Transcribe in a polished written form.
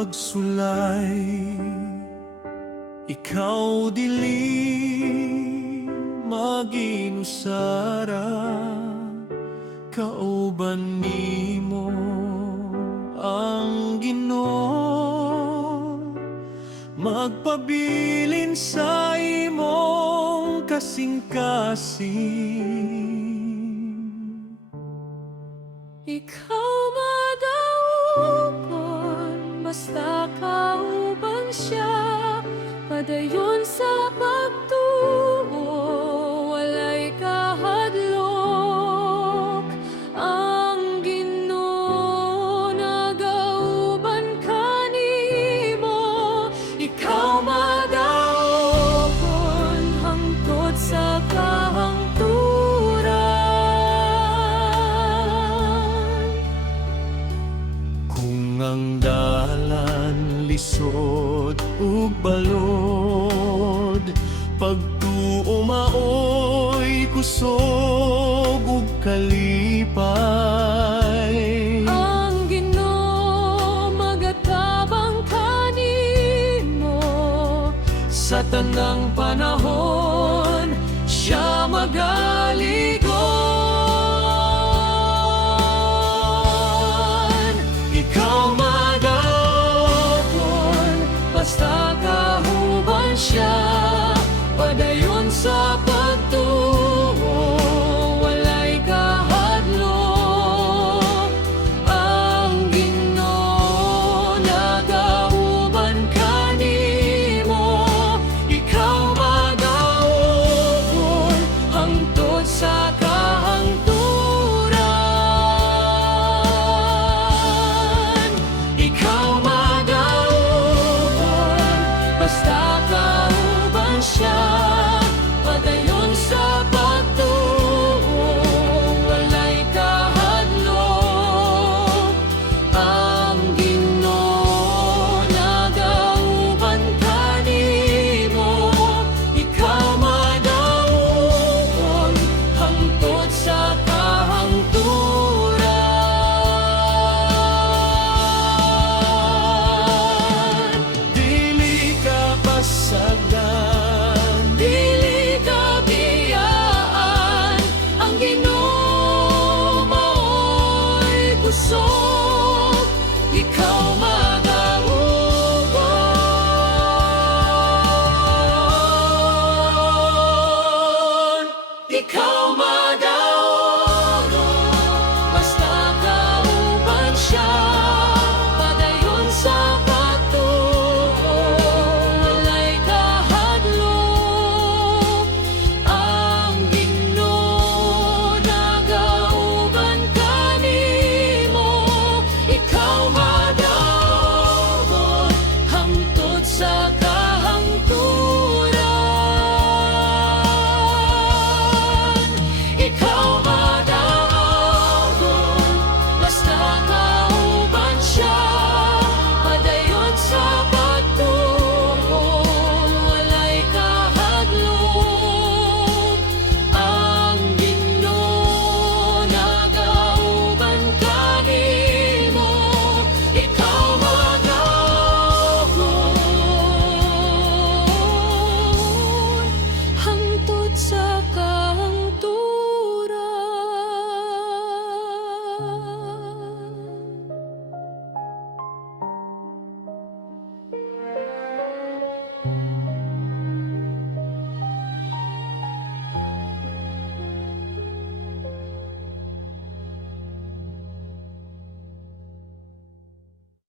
pagsulay, ikaw dili maginusara, kauban nimo ang Ginoo, magpabilin sa imong kasing-kasing. Ikaw madaupon, basta kauban siya, padayon sa pagtuo, walay kahadlok. Ang Ginoo nagauban kanimo, ikaw madaupon hangtod sa kahangturan. Kung ang dalan lisod ug balod, pagtuo maoy kusog ug kalipay. Ang Ginoo magatabang kanimo, Sa tanang panahon siya magaling